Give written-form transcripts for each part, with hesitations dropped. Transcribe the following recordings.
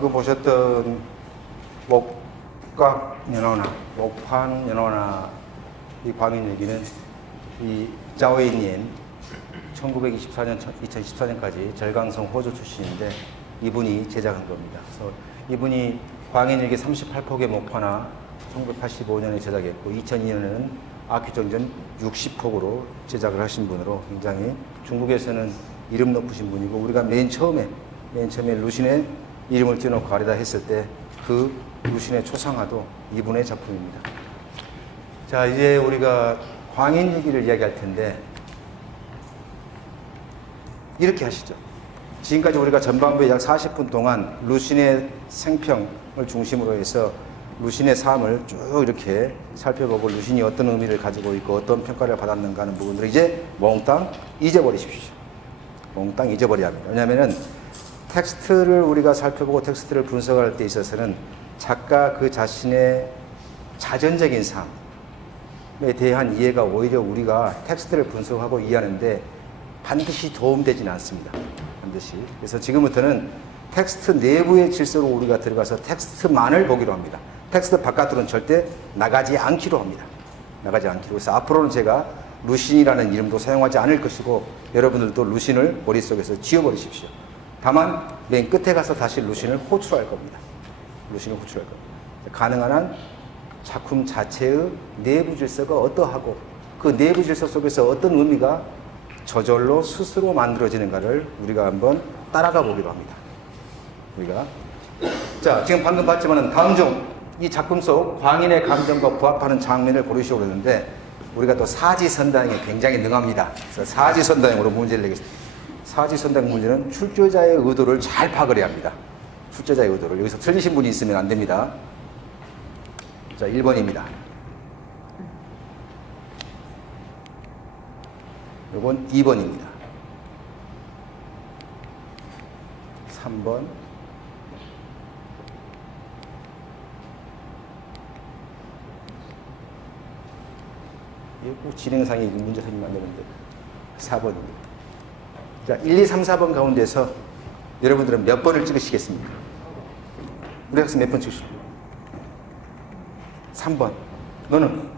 방금 보셨던 목각 연화나 목판 연화나 이 광인일기는 이 자오이니엔 1924년, 2014년까지 절강성 호주 출신인데 이분이 제작한 겁니다. 그래서 이분이 광인일기 38폭의 목판화 1985년에 제작했고 2002년에는 아큐정전 60폭으로 제작을 하신 분으로 굉장히 중국에서는 이름 높으신 분이고 우리가 맨 처음에 루신의 이름을 띄워놓고 가리다 했을 때 그 루신의 초상화도 이분의 작품입니다. 자, 이제 우리가 광인일기를 이야기할 텐데 이렇게 하시죠. 지금까지 우리가 전반부에 약 40분 동안 루신의 생평을 중심으로 해서 루신의 삶을 쭉 이렇게 살펴보고 루신이 어떤 의미를 가지고 있고 어떤 평가를 받았는가 하는 부분들을 이제 몽땅 잊어버리십시오. 몽땅 잊어버려야 합니다. 왜냐하면 텍스트를 우리가 살펴보고 텍스트를 분석할 때 있어서는 작가 그 자신의 자전적인 삶에 대한 이해가 오히려 우리가 텍스트를 분석하고 이해하는데 반드시 도움되지는 않습니다. 반드시. 그래서 지금부터는 텍스트 내부의 질서로 우리가 들어가서 텍스트만을 보기로 합니다. 텍스트 바깥으로는 절대 나가지 않기로 합니다. 나가지 않기로. 그래서 앞으로는 제가 루신이라는 이름도 사용하지 않을 것이고 여러분들도 루신을 머릿속에서 지워버리십시오. 다만 맨 끝에 가서 다시 루신을 호출할 겁니다. 루신을 호출할 겁니다. 가능한 한 작품 자체의 내부 질서가 어떠하고 그 내부 질서 속에서 어떤 의미가 저절로 스스로 만들어지는가를 우리가 한번 따라가 보기로 합니다. 우리가 자, 지금 방금 봤지만은 다음 중 이 작품 속 광인의 감정과 부합하는 장면을 고르시오 그러는데 우리가 또 사지선다행에 굉장히 능합니다. 그래서 사지선다행으로 문제를 내겠습니다. 사지선다행 문제는 출제자의 의도를 잘 파악을 해야 합니다. 출제자의 의도를. 여기서 틀리신 분이 있으면 안 됩니다. 자, 1번입니다. 요건 2번입니다. 3번. 이게 꼭 진행상에 문제 생기면 안 되는데 4번입니다. 자, 1, 2, 3, 4번 가운데서 여러분들은 몇 번을 찍으시겠습니까? 우리 학생 몇 번 찍으실까요? 3번. 너는?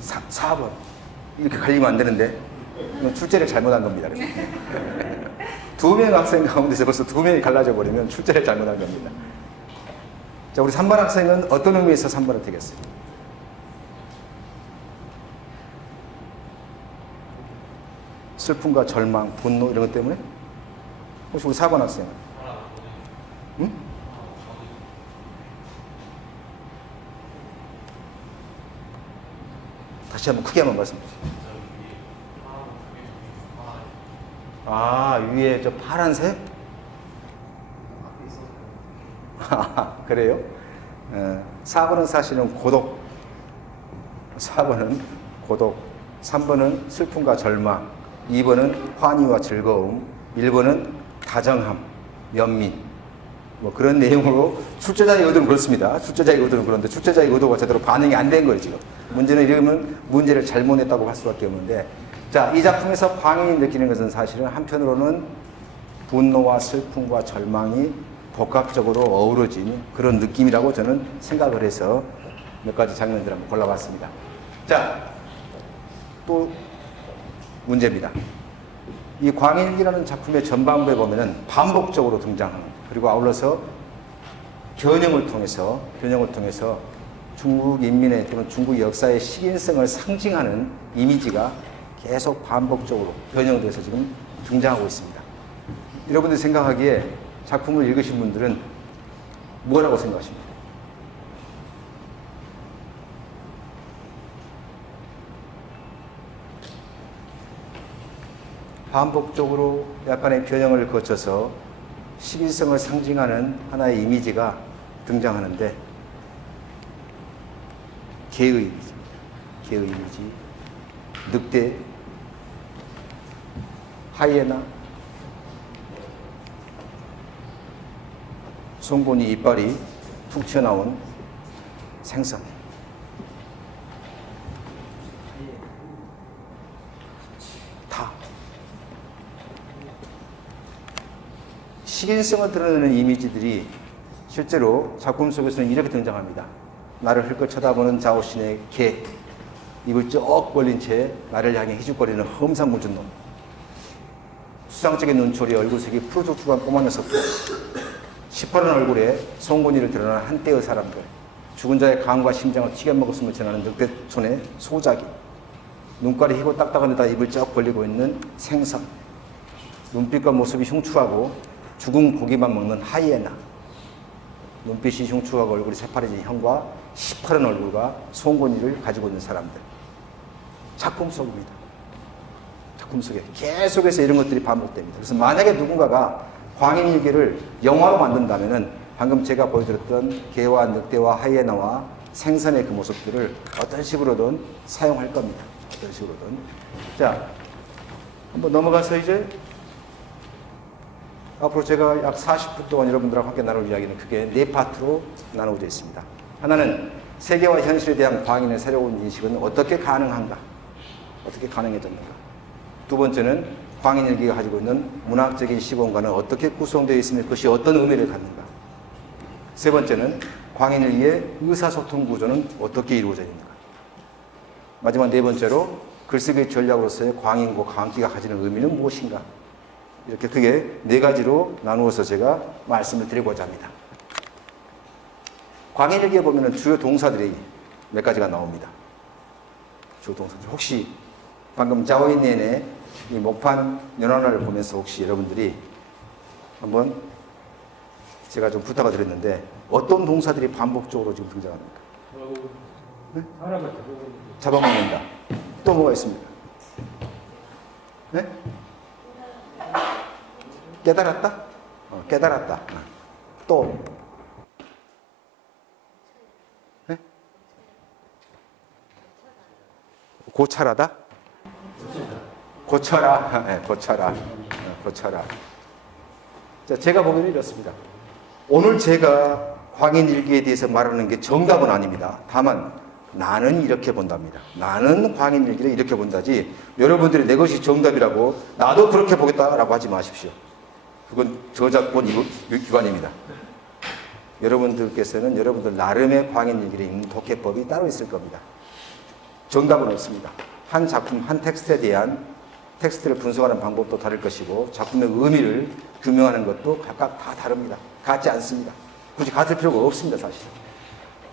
4번. 이렇게 갈리면 안 되는데 출제를 잘못한 겁니다. 두 명의 학생 가운데서 벌써 두 명이 갈라져 버리면 출제를 잘못한 겁니다. 자, 우리 3번 학생은 어떤 의미에서 3번을 택했어요? 슬픔과 절망, 분노 이런 것 때문에? 혹시 우리 4번 학생은? 응? 다시 한번 크게 한번 말씀해 주세요. 아, 위에 저 파란색? 아, 그래요? 4번은 사실은 고독, 4번은 고독, 3번은 슬픔과 절망, 2번은 환희와 즐거움, 1번은 다정함, 연민. 뭐 그런 내용으로 출제자의 의도는 그렇습니다. 출제자의 의도는 그런데 출제자의 의도가 제대로 반영이 안 된 거예요, 지금. 문제는 이러면 문제를 잘못 냈다고 할 수밖에 없는데. 자, 이 작품에서 광인이 느끼는 것은 사실은 한편으로는 분노와 슬픔과 절망이 복합적으로 어우러진 그런 느낌이라고 저는 생각을 해서 몇 가지 장면들을 한번 골라봤습니다. 자, 또 문제입니다. 이 광인이라는 작품의 전반부에 보면은 반복적으로 등장하는 그리고 아울러서 변형을 통해서 중국 인민의 또는 중국 역사의 식인성을 상징하는 이미지가 계속 반복적으로 변형돼서 지금 등장하고 있습니다. 여러분들이 생각하기에 작품을 읽으신 분들은 뭐라고 생각하십니까? 반복적으로 약간의 변형을 거쳐서 식인성을 상징하는 하나의 이미지가 등장하는데 개의 이미지입니다. 개의 이미지, 늑대, 하이에나, 송곳니 이빨이 툭 튀어나온 생선. 식인성을 드러내는 이미지들이 실제로 작품 속에서는 이렇게 등장합니다. 나를 흘끗 쳐다보는 자오신의 개, 입을 쩍 벌린 채 나를 향해 희죽거리는 험상궂은 놈, 수상적인 눈초리, 얼굴색이 푸르죽죽한 꼬마 녀석들, 시퍼런 얼굴에 송곳니를 드러난 한때의 사람들, 죽은 자의 간과 심장을 튀겨먹었음을 전하는 늑대촌의 소작이, 눈깔이 희고 딱딱한 데다 입을 쩍 벌리고 있는 생선, 눈빛과 모습이 흉추하고 죽은 고기만 먹는 하이에나, 눈빛이 흉추하고 얼굴이 새파래진 형과 시퍼런 얼굴과 송곳니를 가지고 있는 사람들. 작품 속입니다. 작품 속에 계속해서 이런 것들이 반복됩니다. 그래서 만약에 누군가가 광인일기를 영화로 만든다면은 방금 제가 보여드렸던 개와 늑대와 하이에나와 생선의 그 모습들을 어떤 식으로든 사용할 겁니다. 어떤 식으로든. 자, 한번 넘어가서 이제 앞으로 제가 약 40분 동안 여러분들하고 함께 나눌 이야기는 크게 네 파트로 나누어져 있습니다. 하나는 세계와 현실에 대한 광인의 새로운 인식은 어떻게 가능한가? 어떻게 가능해졌는가? 두 번째는 광인일기가 가지고 있는 문학적인 시공간은 어떻게 구성되어 있으며 그것이 어떤 의미를 갖는가? 세 번째는 광인일기의 의사소통 구조는 어떻게 이루어져 있는가? 마지막 네 번째로 글쓰기 전략으로서의 광인과 광기가 가지는 의미는 무엇인가? 이렇게 크게 네 가지로 나누어서 제가 말씀을 드리고자 합니다. 광인일기에 보면 주요 동사들이 몇 가지가 나옵니다. 주요 동사들. 혹시 방금 자오인넨의 이 목판 연화를 보면서 혹시 여러분들이 한번 제가 좀 부탁을 드렸는데 어떤 동사들이 반복적으로 지금 등장합니까? 네? 잡아먹는다. 또 뭐가 있습니까? 네? 깨달았다? 깨달았다. 또 네? 고찰하다? 고쳐라. 네, 고쳐라. 고쳐라. 자, 제가 보기에는 이렇습니다. 오늘 제가 광인일기에 대해서 말하는 게 정답은 아닙니다. 다만 나는 이렇게 본답니다. 나는 광인일기를 이렇게 본다지 여러분들이 내 것이 정답이라고 나도 그렇게 보겠다라고 하지 마십시오. 그건 저작권 위반입니다. 여러분들께서는 여러분들 나름의 광인일기를 읽는 독해법이 따로 있을 겁니다. 정답은 없습니다. 한 작품, 한 텍스트에 대한 텍스트를 분석하는 방법도 다를 것이고 작품의 의미를 규명하는 것도 각각 다 다릅니다. 같지 않습니다. 굳이 같을 필요가 없습니다. 사실은.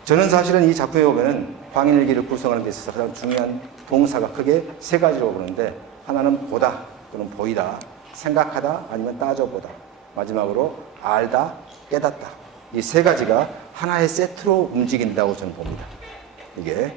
저는 사실은 이 작품에 보면은 광인일기를 구성하는 데 있어서 가장 중요한 동사가 크게 세 가지로 보는데 하나는 보다 또는 보이다, 생각하다 아니면 따져보다, 마지막으로 알다, 깨닫다. 이 세 가지가 하나의 세트로 움직인다고 저는 봅니다. 이게